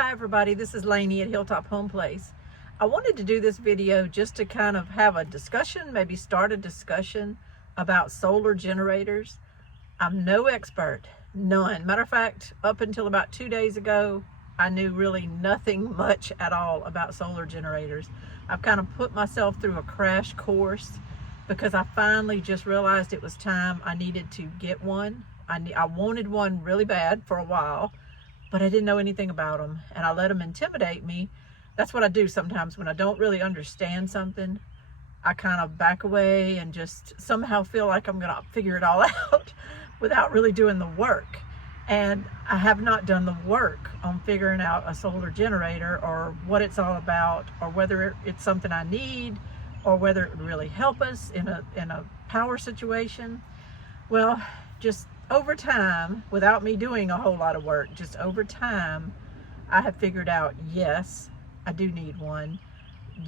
Hi everybody, this is Lainey at Hilltop Home Place. I wanted to do this video just to kind of have a discussion, maybe start a discussion about solar generators. I'm no expert, none. Matter of fact, up until about 2 days ago, I knew really nothing much at all about solar generators. I've kind of put myself through a crash course because I finally just realized it was time I needed to get one. I wanted one really bad for a while, but I didn't know anything about them, and I let them intimidate me. That's what I do sometimes when I don't really understand something. I kind of back away and just somehow feel like I'm gonna figure it all out without really doing the work. And I have not done the work on figuring out a solar generator or what it's all about, or whether it's something I need, or whether it would really help us in a power situation. Well, just over time, without me doing a whole lot of work, just over time, I have figured out, yes, I do need one.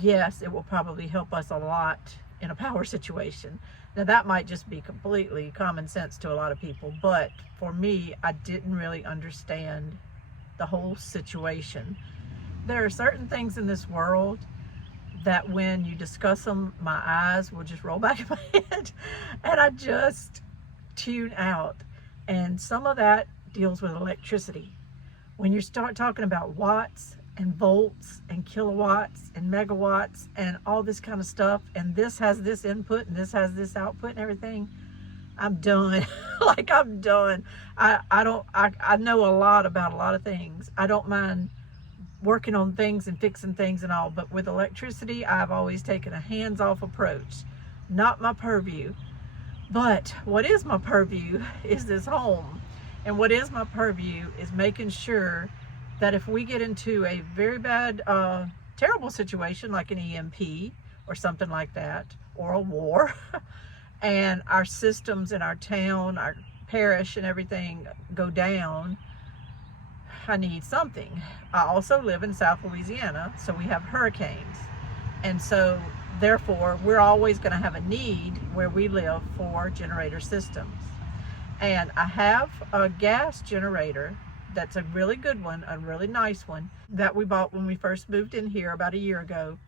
Yes, it will probably help us a lot in a power situation. Now that might just be completely common sense to a lot of people, but for me, I didn't really understand the whole situation. There are certain things in this world that when you discuss them, my eyes will just roll back in my head and I just tune out. And some of that deals with electricity. When you start talking about watts and volts and kilowatts and megawatts and all this kind of stuff, and this has this input and this has this output and everything, I'm done. Like, I'm done. I know a lot about a lot of things. I don't mind working on things and fixing things and all, but with electricity, I've always taken a hands-off approach. Not my purview. But what is my purview is this home. And what is my purview is making sure that if we get into a very bad, terrible situation like an EMP or something like that, or a war, and our systems in our town, our parish and everything go down, I need something. I also live in South Louisiana, so we have hurricanes. And so therefore, we're always going to have a need where we live for generator systems. And I have a gas generator that's a really good one, a really nice one, that we bought when we first moved in here about a year ago.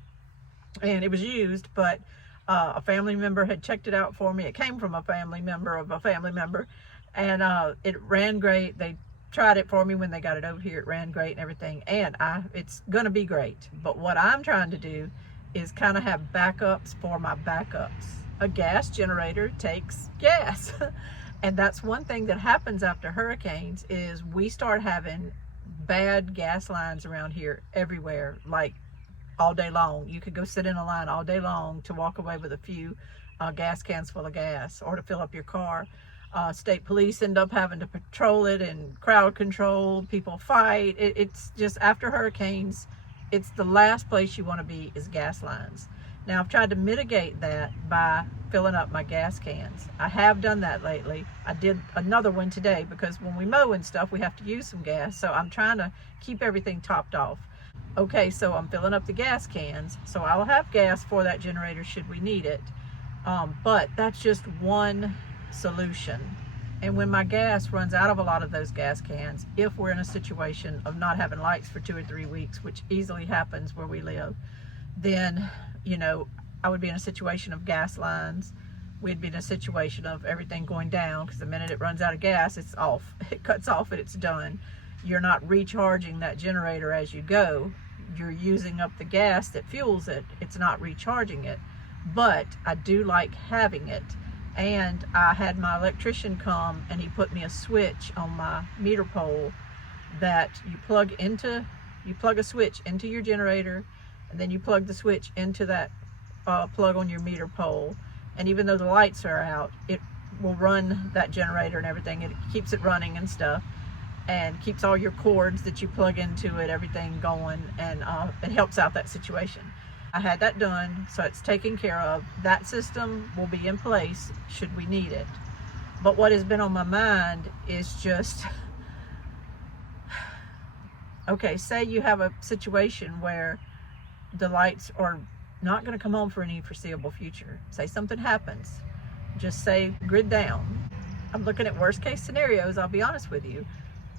And it was used, but a family member had checked it out for me. It came from a family member of a family member, and it ran great. They tried it for me when they got it over here. It ran great and everything, and it's going to be great. But what I'm trying to do is kind of have backups for my backups. A gas generator takes gas. And that's one thing that happens after hurricanes is we start having bad gas lines around here everywhere, like all day long. You could go sit in a line all day long to walk away with a few gas cans full of gas or to fill up your car. State police end up having to patrol it and crowd control. People fight. It's just, after hurricanes, it's the last place you want to be is gas lines. Now, I've tried to mitigate that by filling up my gas cans. I have done that lately. I did another one today because when we mow and stuff, we have to use some gas. So I'm trying to keep everything topped off. Okay, so I'm filling up the gas cans. So I'll have gas for that generator should we need it. But that's just one solution. And when my gas runs out of a lot of those gas cans, if we're in a situation of not having lights for 2 or 3 weeks, which easily happens where we live, then, you know, I would be in a situation of gas lines. We'd be in a situation of everything going down, because the minute it runs out of gas, it's off. It cuts off and it's done. You're not recharging that generator as you go. You're using up the gas that fuels it. It's not recharging it. But I do like having it. And I had my electrician come and he put me a switch on my meter pole that you plug a switch into your generator, and then you plug the switch into that plug on your meter pole. And even though the lights are out, it will run that generator and everything. It keeps it running and stuff, and keeps all your cords that you plug into it, everything going, and it helps out that situation. I had that done, so it's taken care of. That system will be in place should we need it. But what has been on my mind is just, okay, say you have a situation where the lights are not going to come on for any foreseeable future. Say something happens. Just say grid down. I'm looking at worst case scenarios, I'll be honest with you.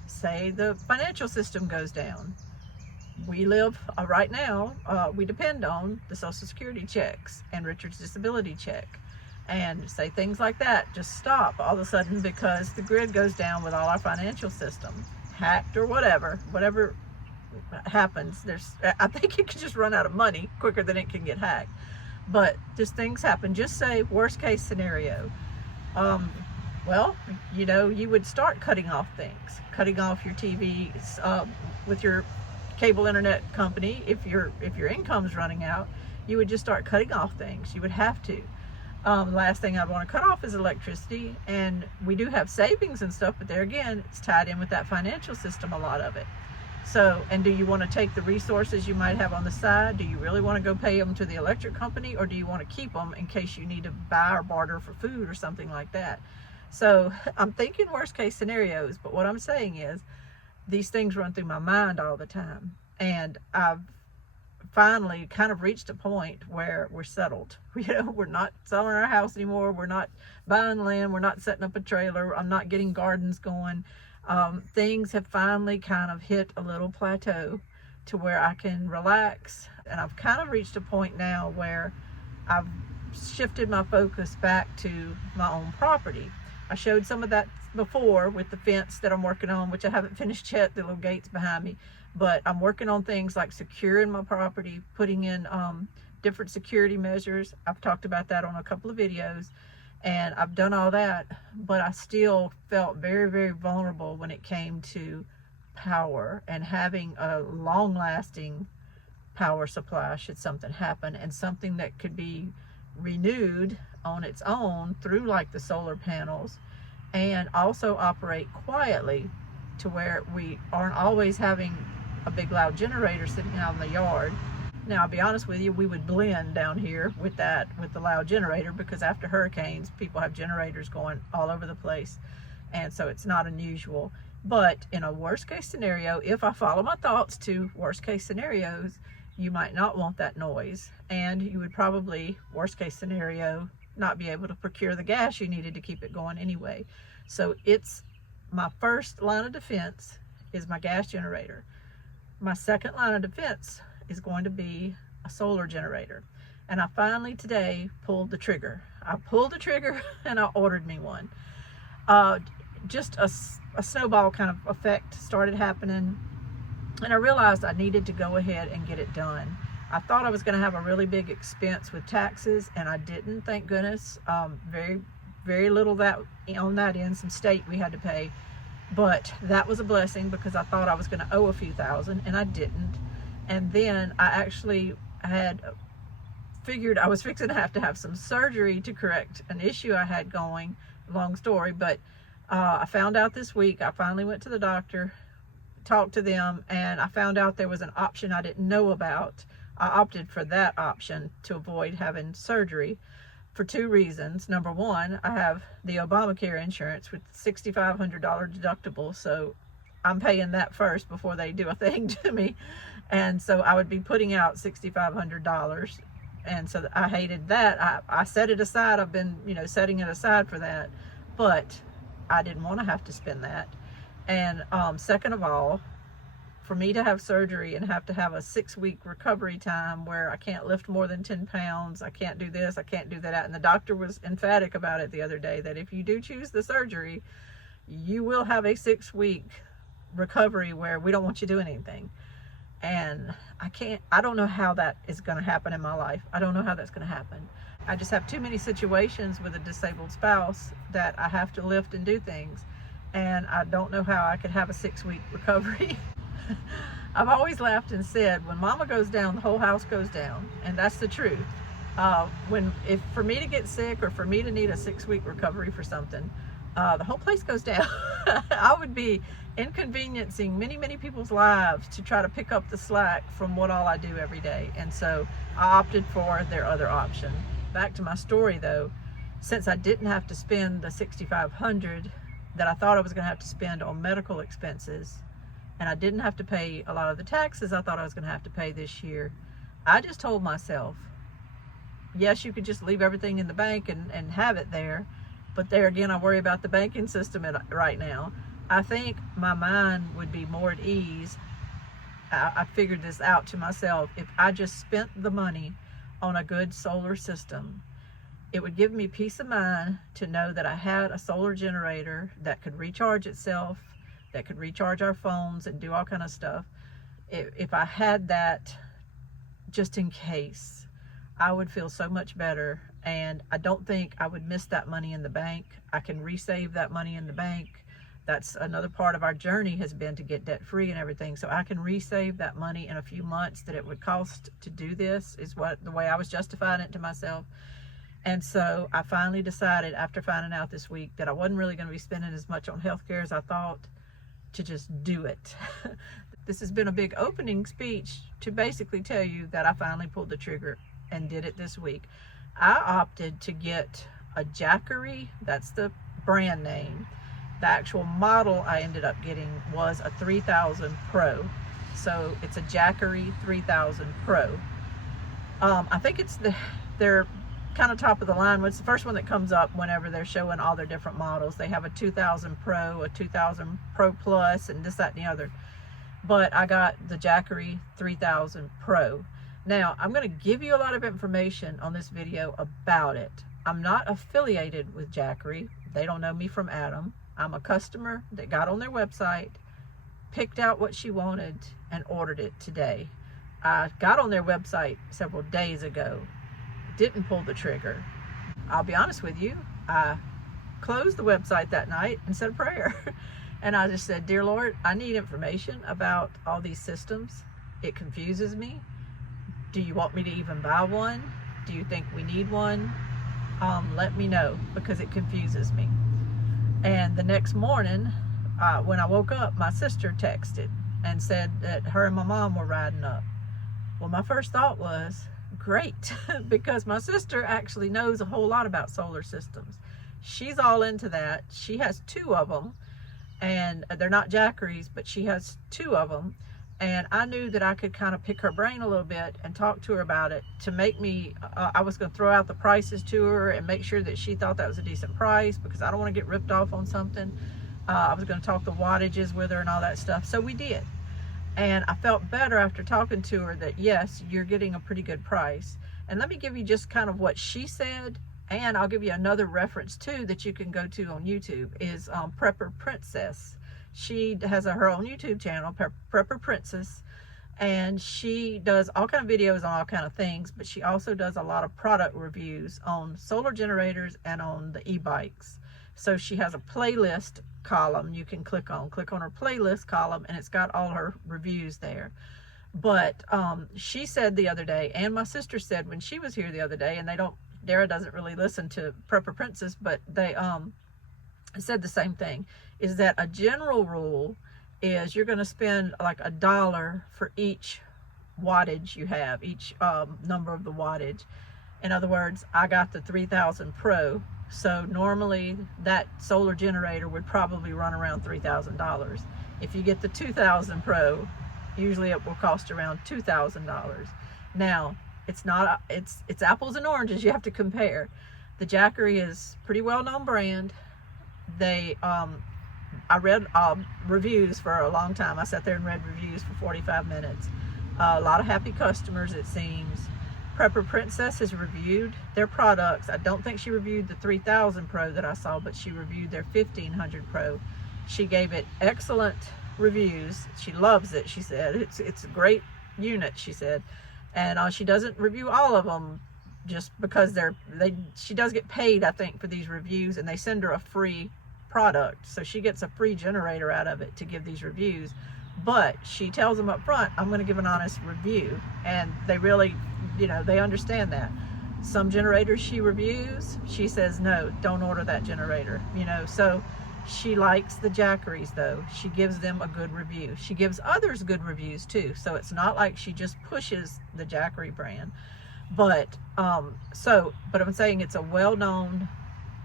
Say the financial system goes down. we live right now, we depend on the Social Security checks and Richard's disability check. And say things like that just stop all of a sudden because the grid goes down with all our financial system, hacked or whatever happens. I think it can just run out of money quicker than it can get hacked. But just things happen. Just say worst case scenario. Well, you know, you would start cutting off things, cutting off your TV with your cable internet company. If your income's running out, you would just start cutting off things. You would have to. Last thing I'd want to cut off is electricity, and we do have savings and stuff, but there again, it's tied in with that financial system, a lot of it. So, and do you want to take the resources you might have on the side? Do you really want to go pay them to the electric company, or do you want to keep them in case you need to buy or barter for food or something like that? So I'm thinking worst case scenarios, but what I'm saying is these things run through my mind all the time, and I've finally kind of reached a point where we're settled. You know, we're not selling our house anymore. We're not buying land. We're not setting up a trailer. I'm not getting gardens going. Things have finally kind of hit a little plateau to where I can relax. And I've kind of reached a point now where I've shifted my focus back to my own property. I showed some of that before with the fence that I'm working on, which I haven't finished yet, the little gates behind me. But I'm working on things like securing my property, putting in different security measures. I've talked about that on a couple of videos, and I've done all that, but I still felt very, very vulnerable when it came to power and having a long-lasting power supply should something happen, and something that could be renewed on its own through like the solar panels, and also operate quietly to where we aren't always having a big loud generator sitting out in the yard. Now, I'll be honest with you, we would blend down here with the loud generator, because after hurricanes, people have generators going all over the place. And so it's not unusual. But in a worst case scenario, if I follow my thoughts to worst case scenarios, you might not want that noise. And you would probably, worst case scenario, not be able to procure the gas you needed to keep it going anyway. So it's my first line of defense is my gas generator. My second line of defense is going to be a solar generator. And I finally today pulled the trigger. I pulled the trigger and I ordered me one. Just a snowball kind of effect started happening, and I realized I needed to go ahead and get it done. I thought I was going to have a really big expense with taxes, and I didn't, thank goodness. Very, very little that on that end, some state we had to pay. But that was a blessing, because I thought I was going to owe a few thousand, and I didn't. And then I actually had figured I was fixing to have some surgery to correct an issue I had going. Long story, but I found out this week. I finally went to the doctor, talked to them, and I found out there was an option I didn't know about. I opted for that option to avoid having surgery for two reasons. Number one, I have the Obamacare insurance with $6,500 deductible, so I'm paying that first before they do a thing to me. And so I would be putting out $6,500. And so I hated that. I set it aside. I've been, setting it aside for that. But I didn't want to have to spend that. And second of all, for me to have surgery and have to have a 6-week recovery time where I can't lift more than 10 pounds, I can't do this, I can't do that. And the doctor was emphatic about it the other day, that if you do choose the surgery, you will have a 6-week recovery where we don't want you doing anything. And I don't know how that is going to happen in my life. I don't know how that's going to happen. I just have too many situations with a disabled spouse that I have to lift and do things. And I don't know how I could have a 6-week recovery. I've always laughed and said, when mama goes down, the whole house goes down. And that's the truth. If for me to get sick or for me to need a 6-week recovery for something, the whole place goes down. I would be inconveniencing many, many people's lives to try to pick up the slack from what all I do every day. And so I opted for their other option. Back to my story though, since I didn't have to spend the $6,500 that I thought I was going to have to spend on medical expenses, and I didn't have to pay a lot of the taxes I thought I was going to have to pay this year, I just told myself, yes, you could just leave everything in the bank and have it there. But there again, I worry about the banking system right now. I think my mind would be more at ease I figured this out to myself. If I just spent the money on a good solar system, it would give me peace of mind to know that I had a solar generator that could recharge itself, that could recharge our phones and do all kind of stuff. If I had that just in case, I would feel so much better. And I don't think I would miss that money in the bank. I can resave that money in the bank. That's another part of our journey, has been to get debt free and everything. So I can resave that money in a few months that it would cost to do this, is what the way I was justifying it to myself. And so I finally decided, after finding out this week that I wasn't really going to be spending as much on healthcare as I thought, to just do it. This has been a big opening speech to basically tell you that I finally pulled the trigger and did it this week. I opted to get a Jackery, that's the brand name. The actual model I ended up getting was a 3000 Pro. So it's a Jackery 3000 Pro. I think it's they're kind of top of the line. It's the first one that comes up whenever they're showing all their different models. They have a 2000 Pro, a 2000 Pro Plus, and this, that, and the other. But I got the Jackery 3000 Pro. Now, I'm going to give you a lot of information on this video about it. I'm not affiliated with Jackery. They don't know me from Adam. I'm a customer that got on their website, picked out what she wanted, and ordered it today. I got on their website several days ago, didn't pull the trigger. I'll be honest with you, I closed the website that night and said a prayer. And I just said, Dear Lord, I need information about all these systems. It confuses me. Do you want me to even buy one? Do you think we need one? Let me know, because it confuses me. And the next morning, when I woke up, my sister texted and said that her and my mom were riding up. Well, my first thought was, great, because my sister actually knows a whole lot about solar systems. She's all into that. She has 2 of them, and they're not Jackeries, but she has 2 of them. And I knew that I could kind of pick her brain a little bit and talk to her about it to make me, I was going to throw out the prices to her and make sure that she thought that was a decent price, because I don't want to get ripped off on something. I was going to talk the wattages with her and all that stuff. So we did. And I felt better after talking to her that, yes, you're getting a pretty good price. And let me give you just kind of what she said. And I'll give you another reference too that you can go to on YouTube, is Prepper Princess. She has her own YouTube channel, Prepper Princess, and she does all kind of videos on all kind of things, but she also does a lot of product reviews on solar generators and on the e-bikes. So she has a playlist column you can click on her playlist column, and it's got all her reviews there. But she said the other day, and my sister said when she was here the other day, and Dara doesn't really listen to Prepper Princess, but they said the same thing, is that a general rule is you're going to spend like $1 for each wattage you have, each number of the wattage. In other words, I got the 3000 Pro, so normally that solar generator would probably run around $3,000. If you get the 2000 Pro, usually it will cost around $2,000. Now, it's apples and oranges, you have to compare. The Jackery is pretty well-known brand. I read reviews for a long time. I sat there and read reviews for 45 minutes. A lot of happy customers, it seems. Prepper Princess has reviewed their products. I don't think she reviewed the 3000 Pro that I saw, but she reviewed their 1500 Pro. She gave it excellent reviews. She loves it, she said. It's a great unit, she said. And she doesn't review all of them just because she does get paid, I think, for these reviews, and they send her a free product, so she gets a free generator out of it to give these reviews. But she tells them up front, I'm going to give an honest review, and they really, they understand that. Some generators she reviews, she says, no, don't order that generator, so she likes the Jackeries, though. She gives them a good review. She gives others good reviews too, so it's not like she just pushes the Jackery brand. But I'm saying it's a well-known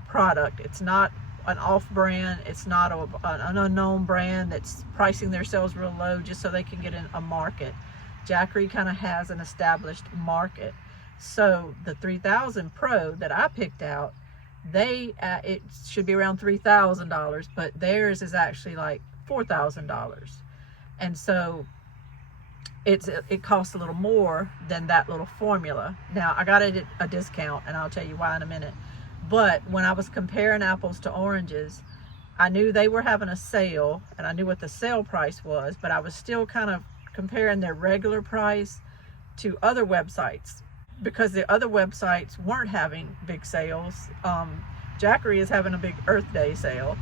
product. It's not an off-brand. It's not an unknown brand that's pricing themselves real low just so they can get in a market. Jackery kind of has an established market. So the 3000 Pro that I picked out, it should be around $3,000, but theirs is actually like $4,000. And so it costs a little more than that little formula. Now I got it at a discount, and I'll tell you why in a minute. But when I was comparing apples to oranges, I knew they were having a sale, and I knew what the sale price was, but I was still kind of comparing their regular price to other websites, because the other websites weren't having big sales. Jackery is having a big Earth Day sale.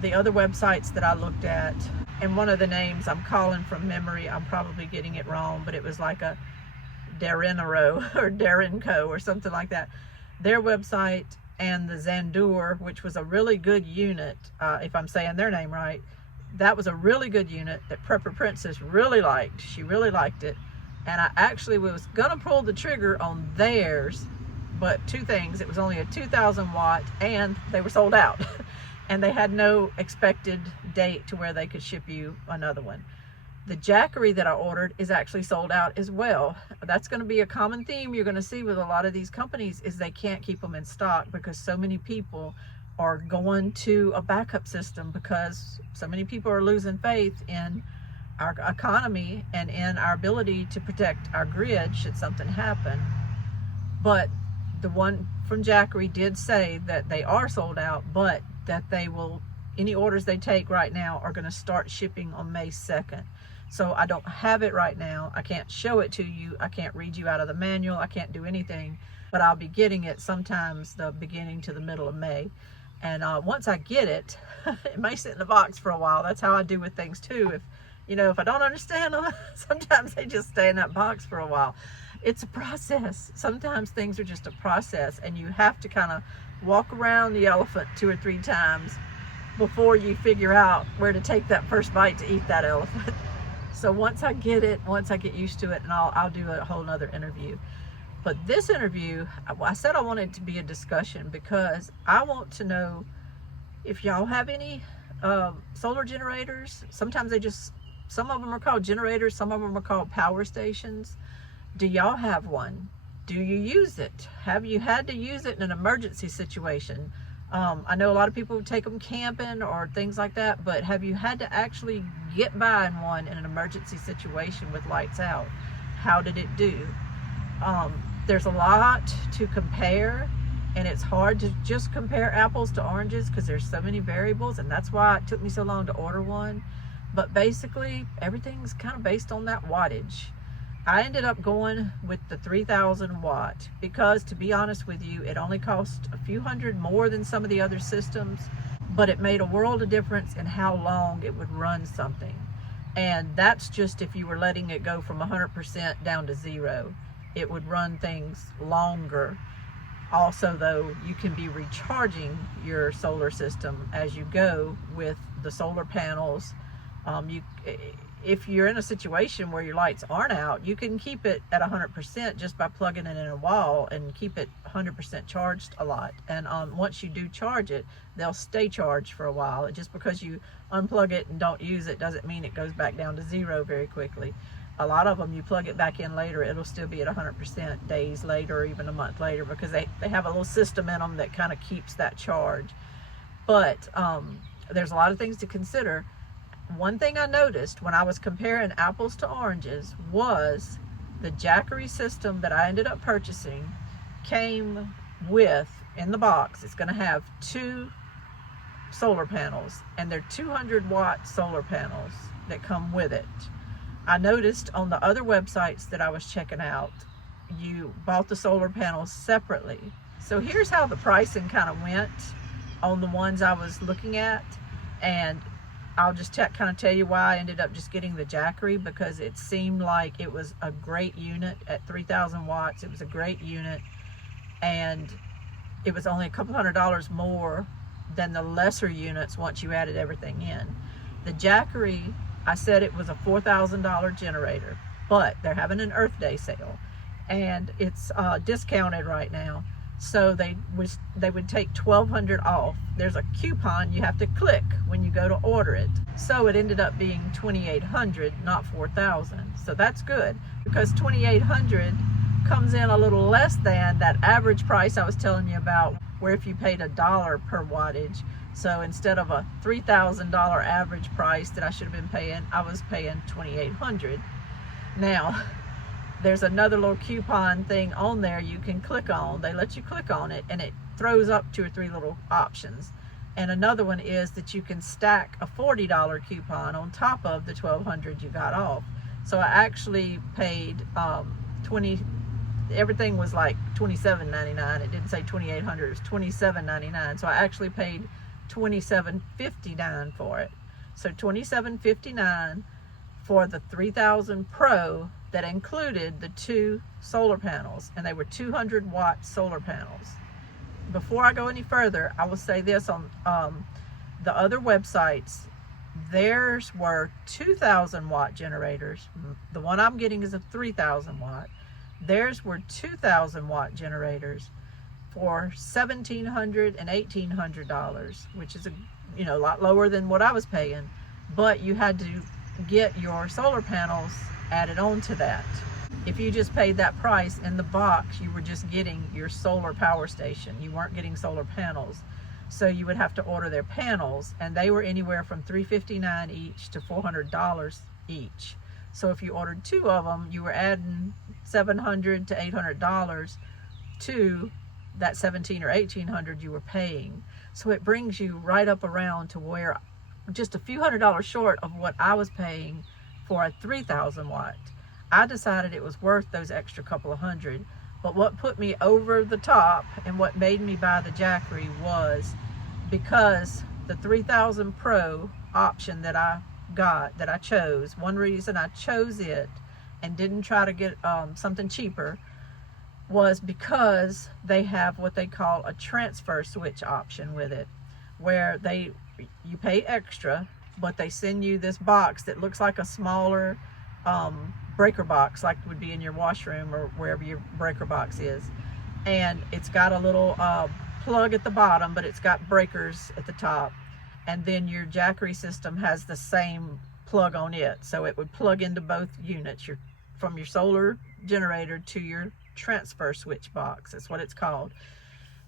The other websites that I looked at, and one of the names I'm calling from memory, I'm probably getting it wrong, but it was like a Darinaro or Darinco or something like that. Their website, and the Zandur, which was a really good unit, if I'm saying their name right, that was a really good unit that Prepper Princess really liked. She really liked it. And I actually was gonna pull the trigger on theirs, but two things: it was only a 2,000 watt, and they were sold out. And they had no expected date to where they could ship you another one. The Jackery that I ordered is actually sold out as well. That's going to be a common theme you're going to see with a lot of these companies, is they can't keep them in stock because so many people are going to a backup system, because so many people are losing faith in our economy and in our ability to protect our grid should something happen. But the one from Jackery did say that they are sold out, but that they will, any orders they take right now are going to start shipping on May 2nd. So I don't have it right now. I can't show it to you. I can't read you out of the manual. I can't do anything, but I'll be getting it sometimes the beginning to the middle of May. And once I get it, it may sit in the box for a while. That's how I do with things too. If I don't understand them, sometimes they just stay in that box for a while. It's a process. Sometimes things are just a process, and you have to kind of walk around the elephant 2 or 3 times before you figure out where to take that first bite to eat that elephant. So once I get it, once I get used to it, and I'll do a whole nother interview. But this interview, I said I wanted it to be a discussion because I want to know if y'all have any solar generators. Sometimes some of them are called generators, some of them are called power stations. Do y'all have one? Do you use it? Have you had to use it in an emergency situation? I know a lot of people take them camping or things like that, but have you had to actually get by in one in an emergency situation with lights out? How did it do? There's a lot to compare, and it's hard to just compare apples to oranges because there's so many variables, and that's why it took me so long to order one. But basically, everything's kind of based on that wattage. I ended up going with the 3,000 watt because, to be honest with you, it only cost a few hundred more than some of the other systems, but it made a world of difference in how long it would run something. And that's just if you were letting it go from 100% down to 0. It would run things longer. Also, though, you can be recharging your solar system as you go with the solar panels. If you're in a situation where your lights aren't out, you can keep it at 100% just by plugging it in a wall and keep it 100% charged a lot. And once you do charge it, they'll stay charged for a while. Just because you unplug it and don't use it doesn't mean it goes back down to 0 very quickly. A lot of them, you plug it back in later, it'll still be at 100% days later or even a month later, because they have a little system in them that kind of keeps that charge. But there's a lot of things to consider. One thing I noticed when I was comparing apples to oranges was the Jackery system that I ended up purchasing came with, in the box, it's going to have 2 solar panels, and they're 200 watt solar panels that come with it. I noticed on the other websites that I was checking out, you bought the solar panels separately. So here's how the pricing kind of went on the ones I was looking at, and I'll just kind of tell you why I ended up just getting the Jackery, because it seemed like it was a great unit at 3,000 watts. It was a great unit, and it was only a couple $100 more than the lesser units once you added everything in. The Jackery, I said it was a $4,000 generator, but they're having an Earth Day sale, and it's discounted right now. So they would take $1,200 off. There's a coupon you have to click when you go to order it. So it ended up being $2,800, not $4,000. So that's good, because $2,800 comes in a little less than that average price I was telling you about, where if you paid $1 per wattage. So instead of a $3,000 average price that I should have been paying, I was paying $2,800. Now, there's another little coupon thing on there you can click on. They let you click on it and it throws up 2 or 3 little options. And another one is that you can stack a $40 coupon on top of the $1,200 you got off. So I actually paid everything was like $27.99. It didn't say $2,800, it was $27.99. So I actually paid $27.59 for it. So $27.59 for the 3000 Pro that included the 2 solar panels, and they were 200-watt solar panels. Before I go any further, I will say this on the other websites, theirs were 2,000-watt generators. The one I'm getting is a 3,000-watt. Theirs were 2,000-watt generators for $1,700 and $1,800, which is a lot lower than what I was paying. But you had to get your solar panels added on to that. If you just paid that price in the box, you were just getting your solar power station. You weren't getting solar panels. So you would have to order their panels, and they were anywhere from $359 each to $400 each. So if you ordered 2 of them, you were adding $700 to $800 to that $1,700 or $1,800 you were paying. So it brings you right up around to where just a few $100s short of what I was paying for a 3,000 watt. I decided it was worth those extra couple of $100. But what put me over the top and what made me buy the Jackery was because the 3000 Pro option that I chose, one reason I chose it and didn't try to get something cheaper was because they have what they call a transfer switch option with it, where you pay extra, but they send you this box that looks like a smaller breaker box, like would be in your washroom or wherever your breaker box is. And it's got a little plug at the bottom, but it's got breakers at the top. And then your Jackery system has the same plug on it. So it would plug into both units, from your solar generator to your transfer switch box. That's what it's called.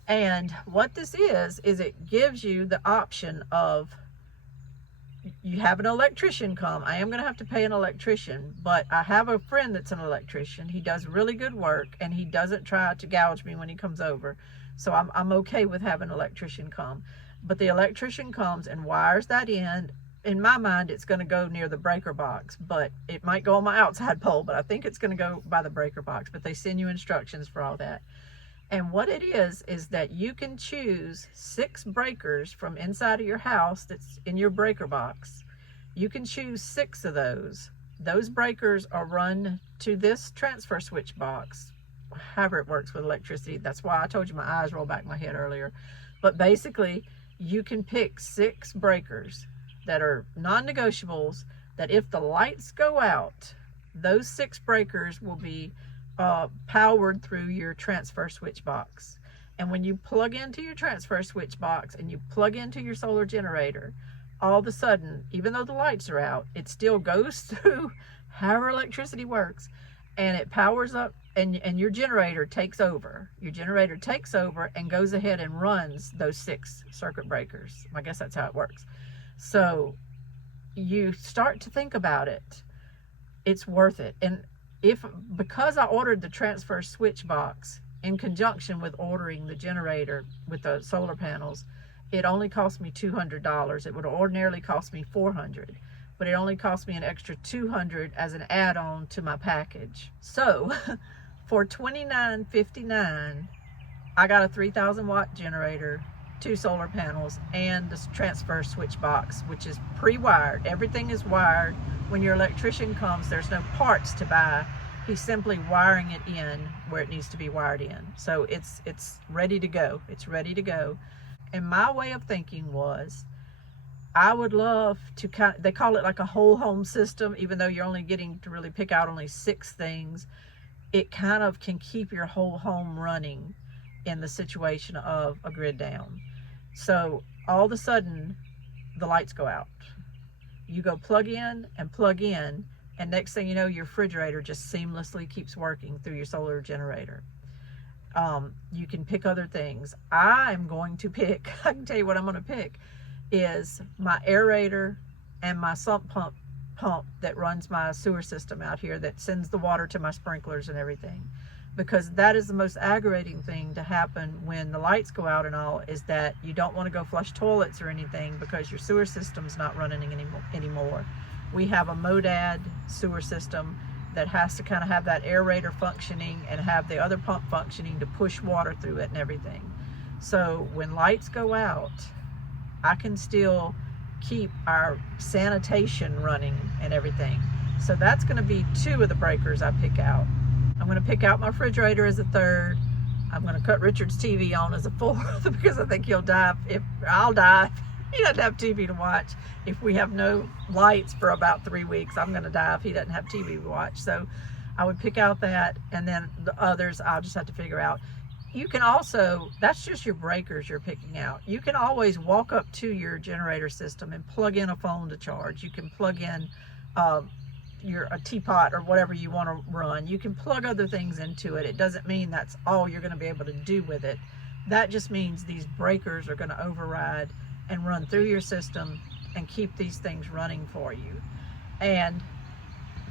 And what this is it gives you the option of, you have an electrician come. I am going to have to pay an electrician, but I have a friend that's an electrician. He does really good work, and he doesn't try to gouge me when he comes over. So I'm okay with having an electrician come. But the electrician comes and wires that in. In my mind, it's going to go near the breaker box, but it might go on my outside pole, but I think it's going to go by the breaker box. But they send you instructions for all that. And what it is that you can choose 6 breakers from inside of your house that's in your breaker box. You can choose 6 of those. Those breakers are run to this transfer switch box, however it works with electricity. That's why I told you my eyes rolled back in my head earlier. But basically, you can pick 6 breakers that are non-negotiables, that if the lights go out, those 6 breakers will be powered through your transfer switch box. And when you plug into your transfer switch box and you plug into your solar generator, all of a sudden, even though the lights are out, it still goes through however electricity works, and it powers up, and your generator takes over. Your generator takes over and goes ahead and runs those 6 circuit breakers. I guess that's how it works. So you start to think about it. It's worth it. And because I ordered the transfer switch box in conjunction with ordering the generator with the solar panels, it only cost me $200. It would ordinarily cost me $400, but it only cost me an extra $200 as an add-on to my package. So for $29.59, I got a 3,000 watt generator, 2 solar panels, and this transfer switch box, which is pre-wired. Everything is wired. When your electrician comes, there's no parts to buy. He's simply wiring it in where it needs to be wired in. So it's ready to go. It's ready to go. And my way of thinking was, I would love to they call it like a whole home system, even though you're only getting to really pick out only 6 things. It kind of can keep your whole home running in the situation of a grid down. So all of a sudden, the lights go out. You go plug in, and next thing you know, your refrigerator just seamlessly keeps working through your solar generator. You can pick other things. I'm going to pick, I can tell you what I'm going to pick, is my aerator and my sump pump pump that runs my sewer system out here, that sends the water to my sprinklers and everything. Because that is the most aggravating thing to happen when the lights go out and all, is that you don't want to go flush toilets or anything because your sewer system's not running anymore. We have a MODAD sewer system that has to kind of have that aerator functioning and have the other pump functioning to push water through it and everything. So when lights go out, I can still keep our sanitation running and everything. So that's going to be 2 of the breakers I pick out. I'm going to pick out my refrigerator as a 3rd. I'm going to cut Richard's TV on as a 4th because I think he'll die if I'll die if he doesn't have TV to watch. If we have no lights for about 3 weeks, I'm going to die if he doesn't have TV to watch. So I would pick out that, and then the others I'll just have to figure out. You can also, that's just your breakers you're picking out. You can always walk up to your generator system and plug in a phone to charge. You can plug in a teapot or whatever you want to run. You can plug other things into it. It doesn't mean that's all you're going to be able to do with it. That just means these breakers are going to override and run through your system and keep these things running for you. And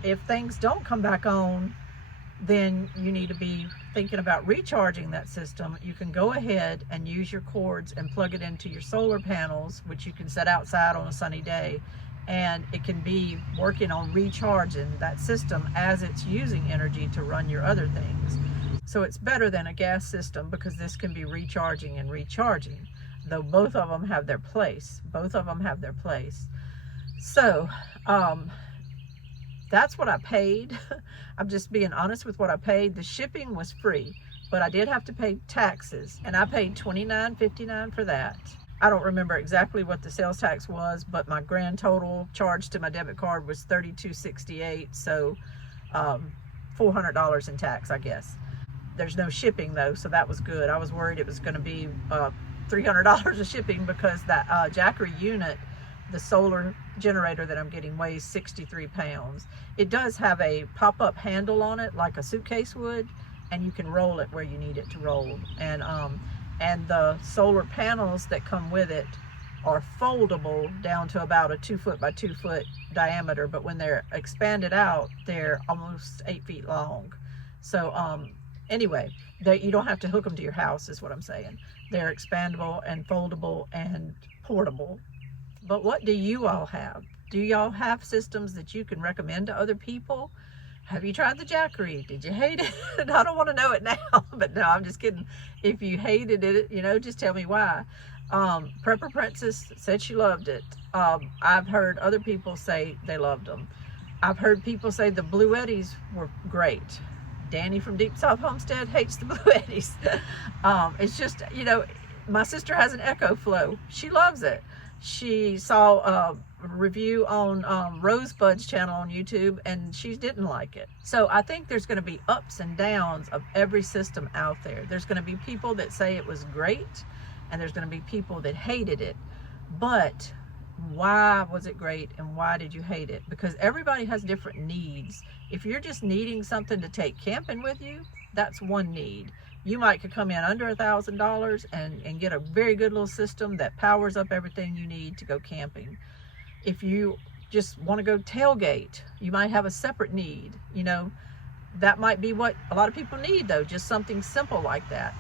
if things don't come back on, then you need to be thinking about recharging that system. You can go ahead and use your cords and plug it into your solar panels, which you can set outside on a sunny day, and it can be working on recharging that system as it's using energy to run your other things. So it's better than a gas system because this can be recharging and recharging, though both of them have their place. Both of them have their place. So that's what I paid. I'm just being honest with what I paid. The shipping was free, but I did have to pay taxes, and I paid $29.59 for that. I don't remember exactly what the sales tax was, but my grand total charge to my debit card was $32.68, so $400 in tax, I guess. There's no shipping though, so that was good. I was worried it was going to be $300 of shipping because that Jackery unit, the solar generator that I'm getting, weighs 63 pounds. It does have a pop-up handle on it like a suitcase would, and you can roll it where you need it to roll. And the solar panels that come with it are foldable down to about a 2 foot by 2 foot diameter, but when they're expanded out, they're almost 8 feet long. So anyway, you don't have to hook them to your house is what I'm saying. They're expandable and foldable and portable. But what do you all have? Do y'all have systems that you can recommend to other people? Have you tried the Jackery? Did you hate it? I don't want to know it now, but no, I'm just kidding. If you hated it, just tell me why. Prepper Princess said she loved it. I've heard other people say they loved them. I've heard people say the Blue Eddies were great. Danny from Deep South Homestead hates the Blue Eddies. It's just, my sister has an EcoFlow. She loves it. She saw a review on Rosebud's channel on YouTube, and she didn't like it. So I think there's going to be ups and downs of every system out there. There's going to be people that say it was great, and there's going to be people that hated it. But why was it great, and why did you hate it? Because everybody has different needs. If you're just needing something to take camping with you, that's one need. You might could come in under $1,000 and get a very good little system that powers up everything you need to go camping. If you just want to go tailgate, you might have a separate need. That might be what a lot of people need though, just something simple like that.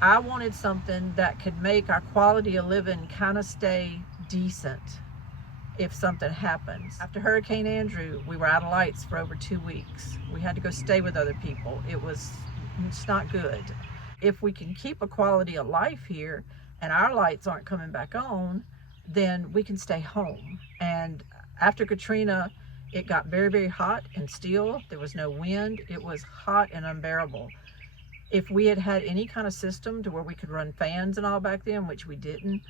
I wanted something that could make our quality of living kind of stay decent if something happens. After Hurricane Andrew, we were out of lights for over 2 weeks. We had to go stay with other people. It's not good. If we can keep a quality of life here and our lights aren't coming back on, then we can stay home. And after Katrina, it got very, very hot and still. There was no wind. It was hot and unbearable. If we had had any kind of system to where we could run fans and all back then, which we didn't,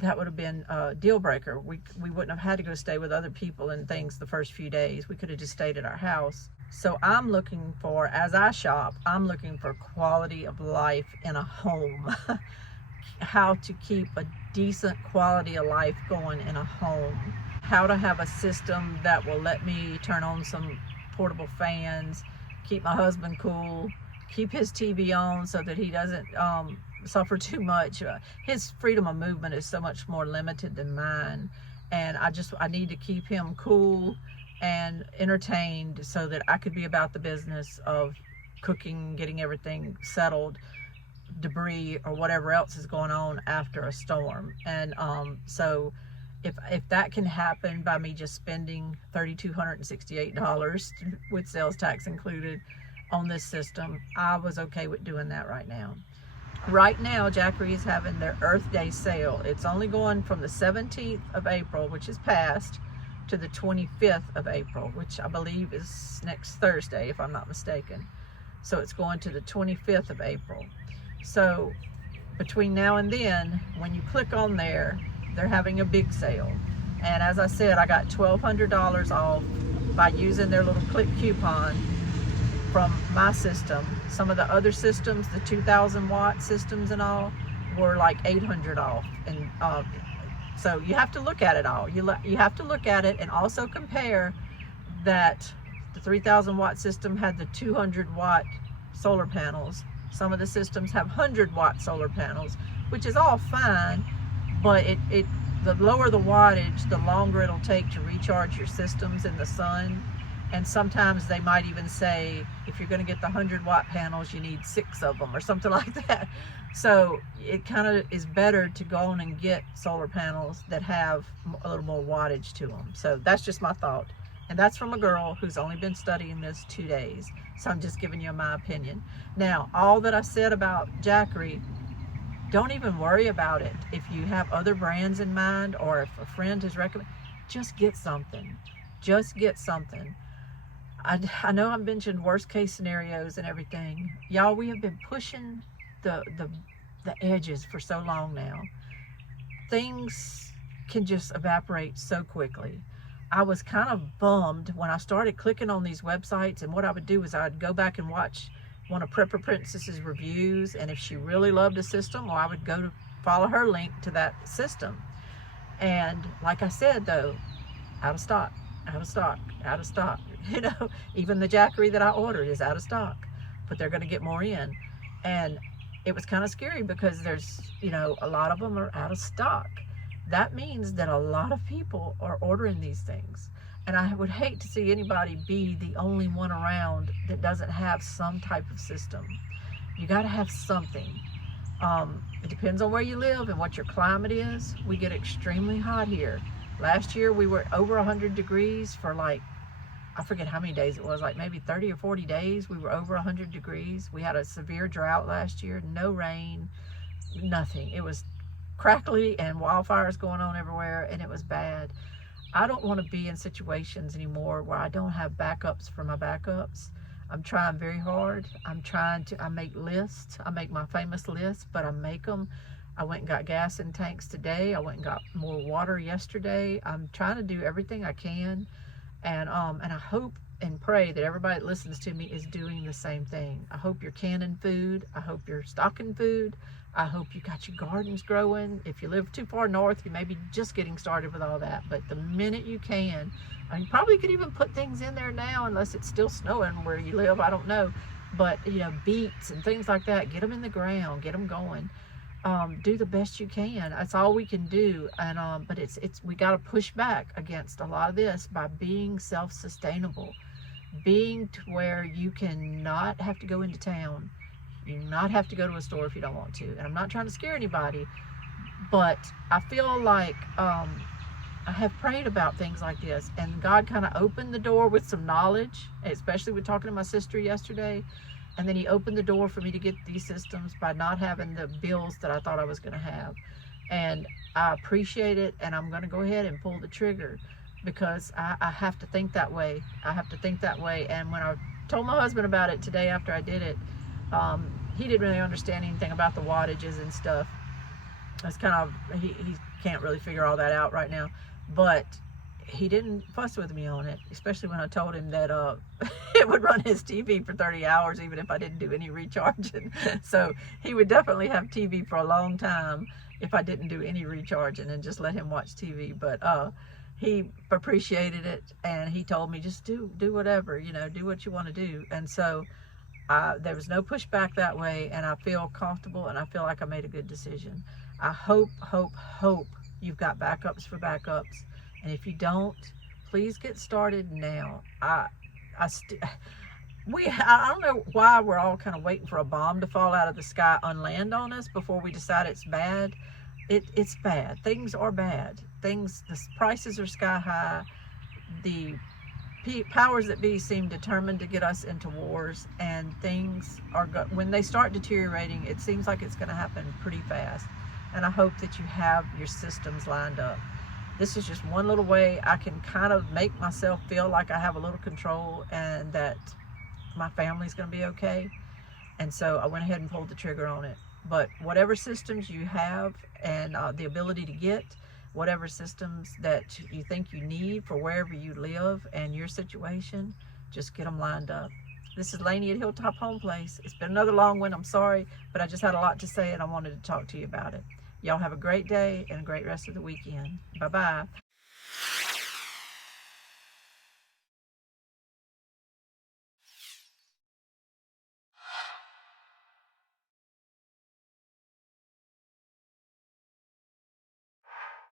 that would have been a deal breaker. We wouldn't have had to go stay with other people and things the first few days. We could have just stayed at our house. So I'm looking for, as I shop, I'm looking for quality of life in a home. How to keep a decent quality of life going in a home. How to have a system that will let me turn on some portable fans, keep my husband cool, keep his TV on so that he doesn't suffer too much. His freedom of movement is so much more limited than mine, and I need to keep him cool and entertained so that I could be about the business of cooking, getting everything settled, debris or whatever else is going on after a storm. And so if that can happen by me just spending $3,268 with sales tax included on this system, I was okay with doing that right now. Right now, Jackery is having their Earth Day sale. It's only going from the 17th of April, which is past, to the 25th of April, which I believe is next Thursday, if I'm not mistaken. So it's going to the 25th of April. So between now and then, when you click on there, they're having a big sale. And as I said, I got $1,200 off by using their little click coupon from my system. Some of the other systems, the 2,000 watt systems and all, were like $800 off. And so you have to look at it all. You have to look at it and also compare that the 3,000 watt system had the 200 watt solar panels. Some of the systems have 100 watt solar panels, which is all fine, but the lower the wattage, the longer it'll take to recharge your systems in the sun. And sometimes they might even say, if you're going to get the 100 watt panels, you need 6 of them or something like that. So it kind of is better to go on and get solar panels that have a little more wattage to them. So that's just my thought. And that's from a girl who's only been studying this 2 days. So I'm just giving you my opinion. Now, all that I said about Jackery, don't even worry about it. If you have other brands in mind, or if a friend has recommended, just get something. Just get something. I know I mentioned worst case scenarios and everything. Y'all, we have been pushing the edges for so long now. Things can just evaporate so quickly. I was kind of bummed when I started clicking on these websites, and what I would do is I'd go back and watch one of Prepper Princess's reviews, and if she really loved a system, well, I would go to follow her link to that system. And like I said, though, out of stock, out of stock, out of stock. You know, even the Jackery that I ordered is out of stock, but they're going to get more in. And it was kind of scary because there's, you know, a lot of them are out of stock. That means that a lot of people are ordering these things. And I would hate to see anybody be the only one around that doesn't have some type of system. You got to have something. It depends on where you live and what your climate is. We get extremely hot here. Last year we were over 100 degrees for like, I forget how many days it was, like maybe 30 or 40 days. We were over 100 degrees. We had a severe drought last year, no rain, nothing. It was crackly and wildfires going on everywhere, and it was bad. I don't want to be in situations anymore where I don't have backups for my backups. I'm trying very hard. I make lists. I make my famous lists, but I make them. I went and got gas in tanks today. I went and got more water yesterday. I'm trying to do everything I can. And I hope and pray that everybody that listens to me is doing the same thing. I hope you're canning food. I hope you're stocking food. I hope you got your gardens growing. If you live too far north, you may be just getting started with all that. But the minute you can, you probably could even put things in there now, unless it's still snowing where you live. I don't know. But, you know, beets and things like that, get them in the ground, get them going. Do the best you can. That's all we can do. And but we got to push back against a lot of this by being self-sustainable, being to where you can not have to go into town, you not have to go to a store if you don't want to. And I'm not trying to scare anybody, but I feel like I have prayed about things like this, and God kind of opened the door with some knowledge, especially with talking to my sister yesterday. And then he opened the door for me to get these systems by not having the bills that I thought I was going to have. And I appreciate it, and I'm going to go ahead and pull the trigger because I have to think that way. I have to think that way. And when I told my husband about it today after I did it, he didn't really understand anything about the wattages and stuff. It's kind of, he can't really figure all that out right now. But he didn't fuss with me on it, especially when I told him that it would run his TV for 30 hours even if I didn't do any recharging. So he would definitely have TV for a long time if I didn't do any recharging and just let him watch TV. But he appreciated it, and he told me, just do whatever, you know, do what you want to do. And so there was no pushback that way, and I feel comfortable, and I feel like I made a good decision. I hope you've got backups for backups. And if you don't, Please get started now. I don't know why we're all kind of waiting for a bomb to fall out of the sky and land on us before we decide it's bad. It's bad. Things are bad. The prices are sky high. The powers that be seem determined to get us into wars, and things are when they start deteriorating, it seems like it's going to happen pretty fast. And I hope that you have your systems lined up. This is just one little way I can kind of make myself feel like I have a little control and that my family's going to be okay. And so I went ahead and pulled the trigger on it. But whatever systems you have and the ability to get, whatever systems that you think you need for wherever you live and your situation, just get them lined up. This is Lainey at Hilltop Home Place. It's been another long one. I'm sorry, but I just had a lot to say and I wanted to talk to you about it. Y'all have a great day and a great rest of the weekend. Bye-bye.